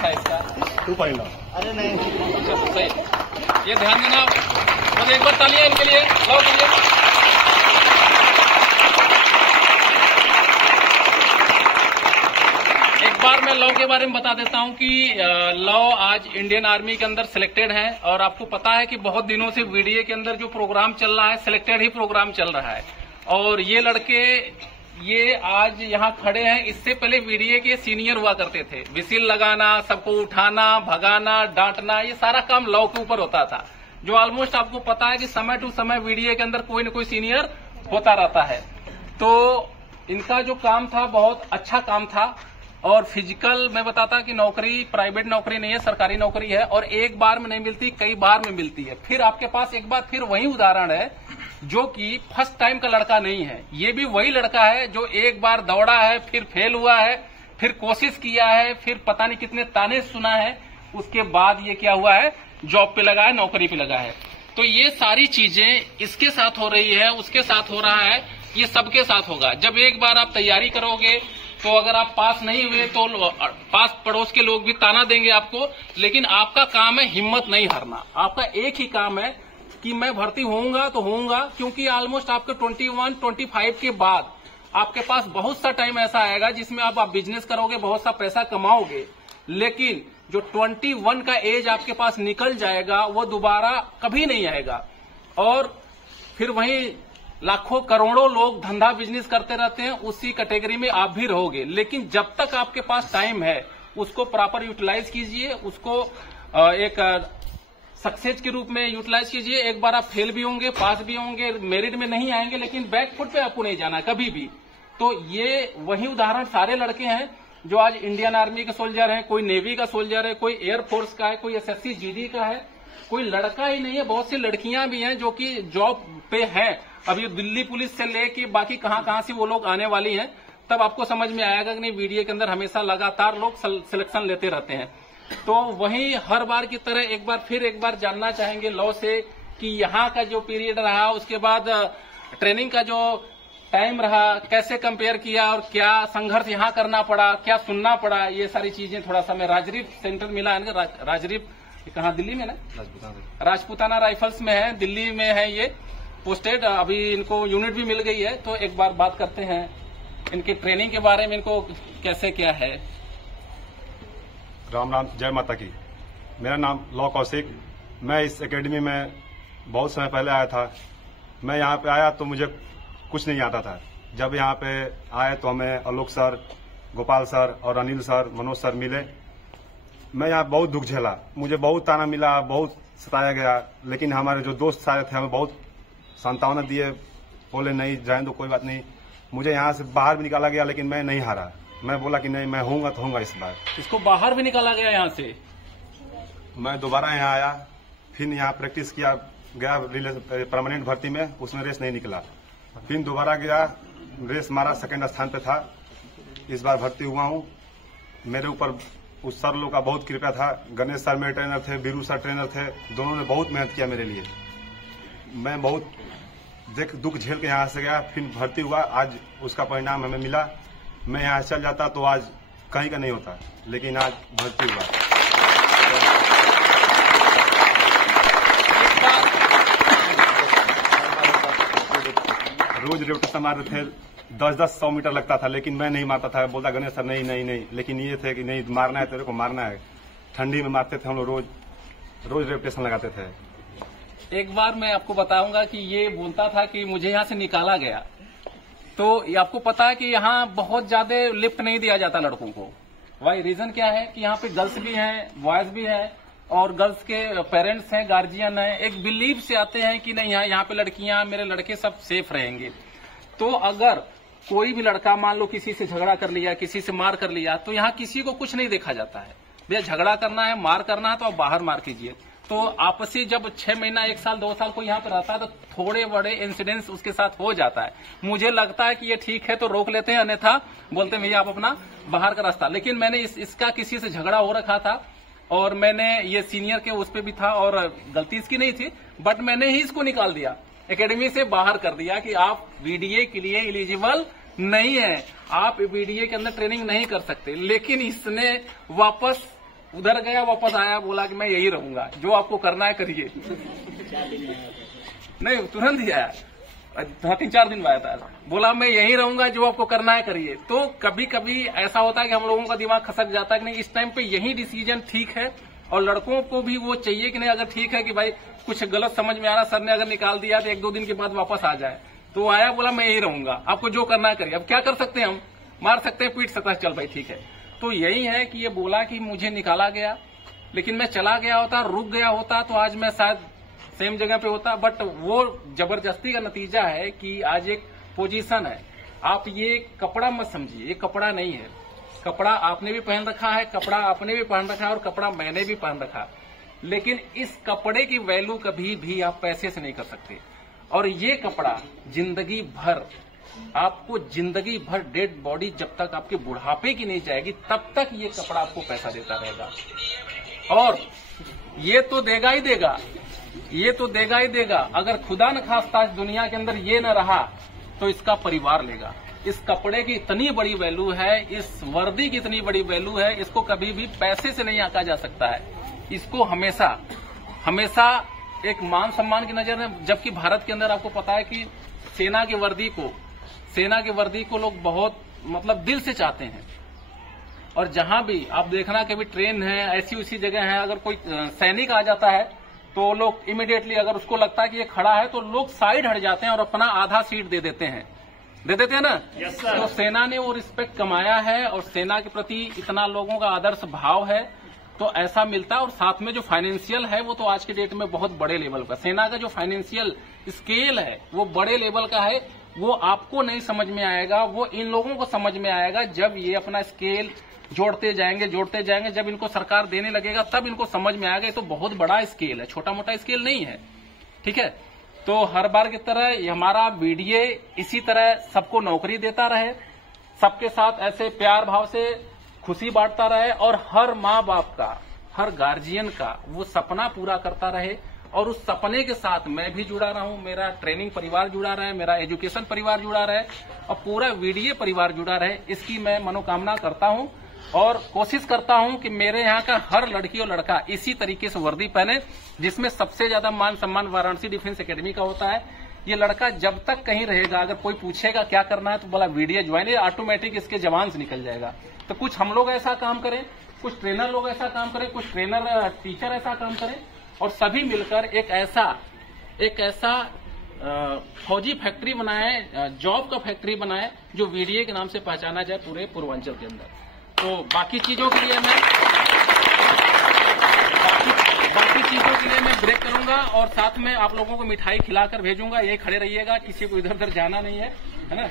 था इसका? 2.9। अरे नहीं, अच्छा सही। ये ध्यान देना, बस एक बार तालियां इनके लिए, लॉ के लिए। एक बार मैं लॉ के बारे में बता देता हूं कि लॉ आज इंडियन आर्मी के अंदर सिलेक्टेड है, और आपको पता है कि बहुत दिनों से वीडीए के अंदर जो प्रोग्राम चल रहा है सिलेक्टेड ही प्रोग्राम चल रहा है। और ये लड़के ये आज यहाँ खड़े हैं, इससे पहले वीडीए के सीनियर हुआ करते थे। विसिल लगाना, सबको उठाना, भगाना, डांटना, ये सारा काम लॉ के ऊपर होता था, जो ऑलमोस्ट आपको पता है कि समय टू समय वीडीए के अंदर कोई न कोई सीनियर होता रहता है। तो इनका जो काम था बहुत अच्छा काम था। और फिजिकल मैं बताता कि नौकरी प्राइवेट नौकरी नहीं है, सरकारी नौकरी है, और एक बार में नहीं मिलती, कई बार में मिलती है। फिर आपके पास एक बार फिर वही उदाहरण है जो कि फर्स्ट टाइम का लड़का नहीं है, ये भी वही लड़का है जो एक बार दौड़ा है, फिर फेल हुआ है, फिर कोशिश किया है, फिर पता नहीं कितने ताने सुना है, उसके बाद ये क्या हुआ है, जॉब पे लगा है, नौकरी पे लगा है। तो ये सारी चीजें इसके साथ हो रही है, उसके साथ हो रहा है, ये सबके साथ होगा। जब एक बार आप तैयारी करोगे तो अगर आप पास नहीं हुए तो पास पड़ोस के लोग भी ताना देंगे आपको, लेकिन आपका काम है हिम्मत नहीं हारना। आपका एक ही काम है कि मैं भर्ती होऊंगा तो होऊंगा, क्योंकि ऑलमोस्ट आपके 21-25 के बाद आपके पास बहुत सा टाइम ऐसा आएगा जिसमें आप बिजनेस करोगे, बहुत सा पैसा कमाओगे, लेकिन जो 21 का एज आपके पास निकल जाएगा वो दोबारा कभी नहीं आएगा। और फिर वहीं लाखों करोड़ों लोग धंधा बिजनेस करते रहते हैं, उसी कैटेगरी में आप भी रहोगे। लेकिन जब तक आपके पास टाइम है उसको प्रॉपर यूटिलाइज कीजिए, उसको एक सक्सेस के रूप में यूटिलाइज कीजिए। एक बार आप फेल भी होंगे, पास भी होंगे, मेरिट में नहीं आएंगे, लेकिन बैक फुट पे आपको नहीं जाना कभी भी। तो ये वही उदाहरण सारे लड़के हैं जो आज इंडियन आर्मी के सोल्जर हैं, कोई नेवी का सोल्जर है, कोई एयरफोर्स का है, कोई एसएससी जीडी का है, कोई लड़का ही नहीं है, बहुत सी लड़कियां भी हैं जो कि जॉब पे हैं। अभी दिल्ली पुलिस से लेके बाकी कहां से वो लोग आने वाली हैं, तब आपको समझ में आएगा कि नहीं वीडियो के अंदर हमेशा लगातार लोग सिलेक्शन लेते रहते हैं। तो वही हर बार की तरह एक बार जानना चाहेंगे लॉ से कि यहाँ का जो पीरियड रहा, उसके बाद ट्रेनिंग का जो टाइम रहा, कैसे कंपेयर किया और क्या संघर्ष यहाँ करना पड़ा, क्या सुनना पड़ा, ये सारी चीजें थोड़ा सा मैं राजरीफ सेंटर मिला है, राजरीफ कहाँ, दिल्ली में ना, राजपूताना राइफल्स में है, दिल्ली में है ये पोस्टेड। अभी इनको यूनिट भी मिल गई है। तो एक बार बात करते हैं इनकी ट्रेनिंग के बारे में, इनको कैसे क्या है। राम राम, जय माता की। मेरा नाम लॉ कौशिक। मैं इस एकेडमी में बहुत समय पहले आया था। मैं यहाँ पे आया तो मुझे कुछ नहीं आता था। जब यहाँ पे आए तो हमें आलोक सर, गोपाल सर और अनिल सर, मनोज सर मिले। मैं यहाँ बहुत दुख झेला, मुझे बहुत ताना मिला, बहुत सताया गया, लेकिन हमारे जो दोस्त सारे थे हमें बहुत सांत्वना दिए, बोले नहीं जाए तो कोई बात नहीं। मुझे यहाँ से बाहर भी निकाला गया, लेकिन मैं नहीं हारा। मैं बोला कि नहीं, मैं होऊंगा तो होऊंगा इस बार। इसको बाहर भी निकाला गया यहाँ से? मैं दोबारा यहाँ आया, फिर यहाँ प्रैक्टिस किया गया परमानेंट भर्ती में, उसमें रेस नहीं निकला। फिर दोबारा गया, रेस मारा, सेकंड स्थान पे था। इस बार भर्ती हुआ हूँ। मेरे ऊपर उस सर लोग का बहुत कृपया था। गणेश सर मेरे ट्रेनर थे, बीरू सर ट्रेनर थे, दोनों ने बहुत मेहनत किया मेरे लिए। मैं बहुत दुख झेल के यहाँ से गया, फिर भर्ती हुआ। आज उसका परिणाम हमें मिला। मैं यहाँ चल जाता तो आज कहीं का नहीं होता, लेकिन आज भर्ती हुआ। रोज रेपटेशन मारते थे, 10-10-100 मीटर लगता था, लेकिन मैं नहीं मारता था। बोलता गणेश सर नहीं नहीं नहीं, लेकिन ये थे कि नहीं, मारना है तेरे को, मारना है। ठंडी में मारते थे हम लोग, रोज रेपटेशन लगाते थे। एक बार मैं आपको बताऊंगा कि ये बोलता था कि मुझे यहाँ से निकाला गया। तो ये आपको पता है कि यहाँ बहुत ज्यादा लिफ्ट नहीं दिया जाता लड़कों को। भाई रीजन क्या है कि यहाँ पे गर्ल्स भी हैं, बॉयज भी हैं, और गर्ल्स के पेरेंट्स हैं, गार्जियन हैं, एक बिलीव से आते हैं कि नहीं यहाँ पे लड़कियां, मेरे लड़के सब सेफ रहेंगे। तो अगर कोई भी लड़का मान लो किसी से झगड़ा कर लिया, किसी से मार कर लिया, तो यहाँ किसी को कुछ नहीं देखा जाता है। भैया झगड़ा करना है, मार करना है तो आप बाहर मार कीजिए। तो आपसी जब 6 महीना, 1 साल, 2 साल कोई यहाँ पे रहता है तो थोड़े बड़े इंसिडेंट्स उसके साथ हो जाता है। मुझे लगता है कि ये ठीक है तो रोक लेते हैं, अन्यथा बोलते हैं भैया आप अपना बाहर का रास्ता। लेकिन मैंने इसका किसी से झगड़ा हो रखा था और मैंने ये सीनियर के उस पे भी था और गलती इसकी नहीं थी, बट मैंने ही इसको निकाल दिया, एकेडमी से बाहर कर दिया कि आप वीडीए के लिए एलिजिबल नहीं है, आप वीडीए के अंदर ट्रेनिंग नहीं कर सकते। लेकिन इसने वापस उधर गया, वापस आया, बोला कि मैं यही रहूंगा, जो आपको करना है करिए। नहीं, तुरंत ही आया, 3-4 दिन में आया था, बोला मैं यही रहूंगा, जो आपको करना है करिए। तो कभी कभी ऐसा होता है कि हम लोगों का दिमाग खसक जाता है कि नहीं, इस टाइम पे यही डिसीजन ठीक है। और लड़कों को भी वो चाहिए कि नहीं, अगर ठीक है कि भाई कुछ गलत समझ में आ रहा, सर ने अगर निकाल दिया तो 1-2 दिन के बाद वापस आ जाए। तो आया, बोला मैं यही रहूंगा, आपको जो करना है करिए। अब क्या कर सकते हैं, हम मार सकते हैं, पीट सकते हैं, चल भाई ठीक है। तो यही है कि ये बोला कि मुझे निकाला गया, लेकिन मैं चला गया होता, रुक गया होता, तो आज मैं शायद सेम जगह पे होता। बट वो जबरदस्ती का नतीजा है कि आज एक पोजीशन है। आप ये कपड़ा मत समझिए, ये कपड़ा नहीं है। कपड़ा आपने भी पहन रखा है, कपड़ा आपने भी पहन रखा है, और कपड़ा मैंने भी पहन रखा, लेकिन इस कपड़े की वैल्यू कभी भी आप पैसे से नहीं कर सकते। और ये कपड़ा जिंदगी भर, आपको जिंदगी भर, डेड बॉडी जब तक आपके बुढ़ापे की नहीं जाएगी तब तक ये कपड़ा आपको पैसा देता रहेगा। और ये तो देगा ही देगा, ये तो देगा ही देगा। अगर खुदा न खास्ता इस दुनिया के अंदर ये न रहा तो इसका परिवार लेगा। इस कपड़े की इतनी बड़ी वैल्यू है, इस वर्दी की इतनी बड़ी वैल्यू है, इसको कभी भी पैसे से नहीं आंका जा सकता है। इसको हमेशा हमेशा एक मान सम्मान की नजर में, जबकि भारत के अंदर आपको पता है कि सेना की वर्दी को लोग बहुत मतलब दिल से चाहते हैं। और जहां भी आप देखना कभी ट्रेन है, ऐसी उसी जगह है, अगर कोई सैनिक आ जाता है तो लोग इमीडिएटली, अगर उसको लगता है कि ये खड़ा है तो लोग साइड हट जाते हैं और अपना आधा सीट दे देते हैं ना। yes, तो सेना ने वो रिस्पेक्ट कमाया है और सेना के प्रति इतना लोगों का आदर्श भाव है, तो ऐसा मिलता है। और साथ में जो फाइनेंशियल है वो तो आज के डेट में बहुत बड़े लेवल का, सेना का जो फाइनेंशियल स्केल है वो बड़े लेवल का है। वो आपको नहीं समझ में आएगा, वो इन लोगों को समझ में आएगा जब ये अपना स्केल जोड़ते जाएंगे। जब इनको सरकार देने लगेगा तब इनको समझ में आएगा ये तो बहुत बड़ा स्केल है, छोटा मोटा स्केल नहीं है। ठीक है, तो हर बार की तरह ये हमारा वीडियो इसी तरह सबको नौकरी देता रहे, सबके साथ ऐसे प्यार भाव से खुशी बांटता रहे, और हर माँ बाप का, हर गार्जियन का वो सपना पूरा करता रहे। और उस सपने के साथ मैं भी जुड़ा रहा हूं, मेरा ट्रेनिंग परिवार जुड़ा रहे, मेरा एजुकेशन परिवार जुड़ा रहे, और पूरा वीडियो परिवार जुड़ा रहे, इसकी मैं मनोकामना करता हूं। और कोशिश करता हूं कि मेरे यहाँ का हर लड़की और लड़का इसी तरीके से वर्दी पहने, जिसमें सबसे ज्यादा मान सम्मान वाराणसी डिफेंस एकेडमी का होता है। ये लड़का जब तक कहीं रहेगा, अगर कोई पूछेगा क्या करना है तो बोला वीडियो ज्वाइन, ये ऑटोमेटिक इसके जवान से निकल जाएगा। तो कुछ हम लोग ऐसा काम करें, कुछ ट्रेनर लोग ऐसा काम करें, कुछ ट्रेनर टीचर ऐसा काम करें, और सभी मिलकर एक ऐसा फौजी फैक्ट्री बनाए, जॉब का फैक्ट्री बनाए, जो वीडियो के नाम से पहचाना जाए पूरे पूर्वांचल के अंदर। तो बाकी चीजों के लिए मैं ब्रेक करूंगा, और साथ में आप लोगों को मिठाई खिलाकर भेजूंगा। यही खड़े रहिएगा, किसी को इधर उधर जाना नहीं है ना।